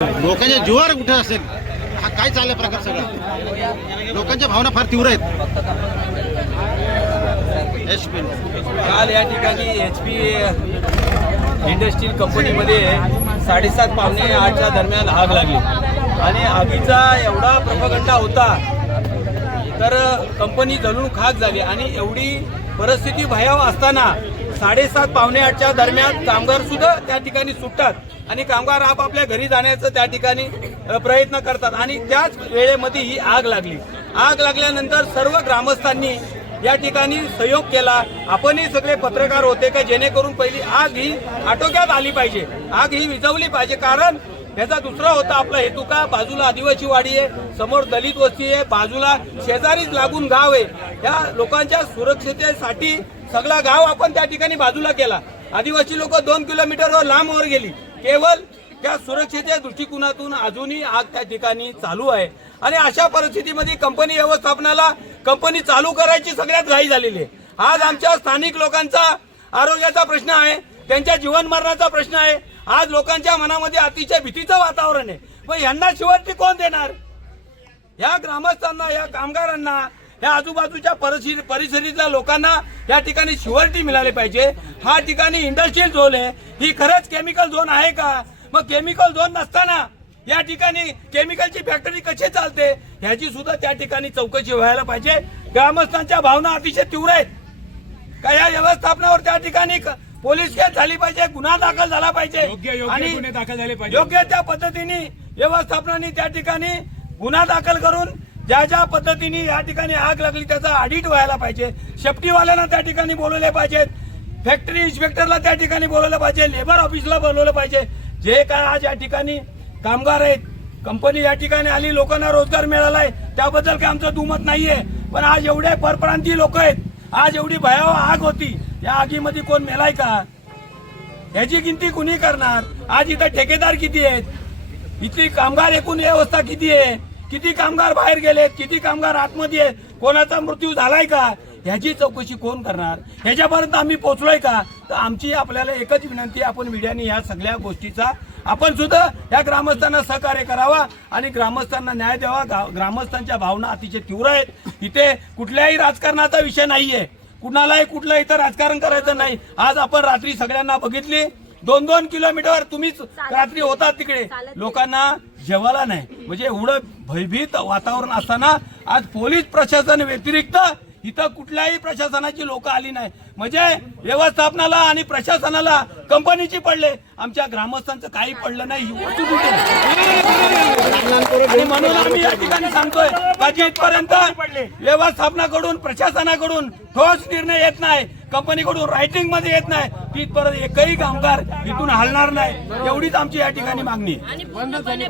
लोकांच्या जीवावर कुठे असेल हा काय चाललाय प्रकार सगळा लोकांच्या भावना फार तीव्र आहेत। HP काल या ठिकाणी HP इंडस्ट्रियल कंपनीमध्ये 7:30 पावणे 8च्या दरम्यान आग लागली आणि आगीचा एवढा प्रोपगंडा होता तर कंपनी जळून खाक झाली आणि एवढी परिस्थिती भयावह असताना 7:30 पावणे 8च्या दरम्यान कामगार सुद्धा त्या ठिकाणी सुटतात आणि कामगार आपापल्या घरी जाण्याचा त्या ठिकाणी प्रयत्न करतात आणि त्याच वेळेमध्ये ही आग लागली। आग लागल्यानंतर सर्व ग्रामस्थांनी या ठिकाणी सहयोग केला। आपणही सगळे पत्रकार होते का जेणेकरून पहिली आग ही आटोक्यात आली पाहिजे, आग ही विझवली पाहिजे। कारण याचा दुसरा होता आपला हेतू का बाजूला आदिवासी वाडी आहे, समोर दलित वस्ती आहे, बाजूला शेजारीच लागून गाव आहे। या लोकांच्या सुरक्षिततेसाठी सगळा गाव आपण त्या ठिकाणी बाजूला केला। आदिवासी लोक 2 किलोमीटरवर लांबवर गेली केवळ त्या सुरक्षेच्या दृष्टिकोनातून अजूनही आग त्या ठिकाणी चालू आहे आणि अशा परिस्थितीमध्ये कंपनी व्यवस्थापनाला कंपनी चालू करायची सगळ्यात घाई झालेली आहे। आज आमच्या स्थानिक लोकांचा आरोग्याचा प्रश्न आहे, त्यांच्या जीवन मरणाचा प्रश्न आहे। आज लोकांच्या मनामध्ये अतिशय भीतीचं वातावरण आहे। पण यांना शेवटी कोण देणार? या ग्रामस्थांना, या कामगारांना, या आजूबाजूच्या परिसरातल्या लोकांना या ठिकाणी शिवर्टी मिळाली पाहिजे। हा ठिकाणी इंडस्ट्रियल झोन आहे, ही खरंच केमिकल झोन आहे का? मग केमिकल झोन नसताना या ठिकाणी केमिकलची फॅक्टरी कशी चालते ह्याची सुद्धा त्या ठिकाणी चौकशी व्हायला पाहिजे। ग्रामस्थांच्या भावना अतिशय तीव्र आहेत का या व्यवस्थापनावर त्या ठिकाणी पोलीस केस झाली पाहिजे, गुन्हा दाखल झाला पाहिजे आणि गुन्हे दाखल झाले पाहिजे। योग्य त्या पद्धतीने व्यवस्थापनाने त्या ठिकाणी गुन्हा दाखल करून ज्या ज्या पद्धतीने या ठिकाणी आग लागली त्याचा ऑडिट व्हायला पाहिजे। सेफ्टीवाल्यांना त्या ठिकाणी बोलवले पाहिजेत, फॅक्टरी इन्स्पेक्टरला त्या ठिकाणी बोलवलं पाहिजे, लेबर ऑफिसला बोलवलं पाहिजे। जे काय आज या ठिकाणी कामगार आहेत, कंपनी या ठिकाणी आली, लोकांना रोजगार मिळालाय, त्याबद्दल काय आमचं दुमत नाहीये। पण आज एवढे परप्रांतीय लोक आहेत, आज एवढी भयावह आग होती, या आगीमध्ये कोण मेलाय का याची गिनती कुणी करणार? आज इथं ठेकेदार किती आहेत, इथली कामगार एकूण व्यवस्था किती आहे, किती कामगार बाहेर गेलेत, किती कामगार आतमध्ये आहेत, कोणाचा मृत्यू झालाय का ह्याची चौकशी कोण करणार? ह्याच्यापर्यंत आम्ही पोहोचलोय का? तर आमची आपल्याला एकच विनंती, आपण मीडियाने ह्या सगळ्या गोष्टीचा आपण सुद्धा या ग्रामस्थांना सहकार्य करावा आणि ग्रामस्थांना न्याय द्यावा। ग्रामस्थांच्या भावना अतिशय तीव्र आहेत। इथे कुठल्याही राजकारणाचा विषय नाहीये, कुणालाही कुठलं इथं राजकारण करायचं नाही। आज आपण रात्री सगळ्यांना बघितली, 2-2 किलोमीटर तुम्हीच रात्री होता तिकडे, लोकांना जेवायला नाही, म्हणजे एवढं भयभीत वातावरण असताना आज पोलीस प्रशासन व्यतिरिक्त इथं कुठल्याही प्रशासनाची लोक आली नाही। म्हणजे व्यवस्थापनाला आणि प्रशासनाला कंपनीची पडले, आमच्या ग्रामस्थांचं काही पडलं नाही। आणि म्हणून आम्ही या ठिकाणी सांगतोय का जिथपर्यंत व्यवस्थापनाकडून प्रशासनाकडून ठोस निर्णय येत नाही, कंपनीकडून रायटिंग मध्ये येत नाही, तिथपर्यंत एकही कामगार इथून हलणार नाही, एवढीच आमची या ठिकाणी मागणी आहे।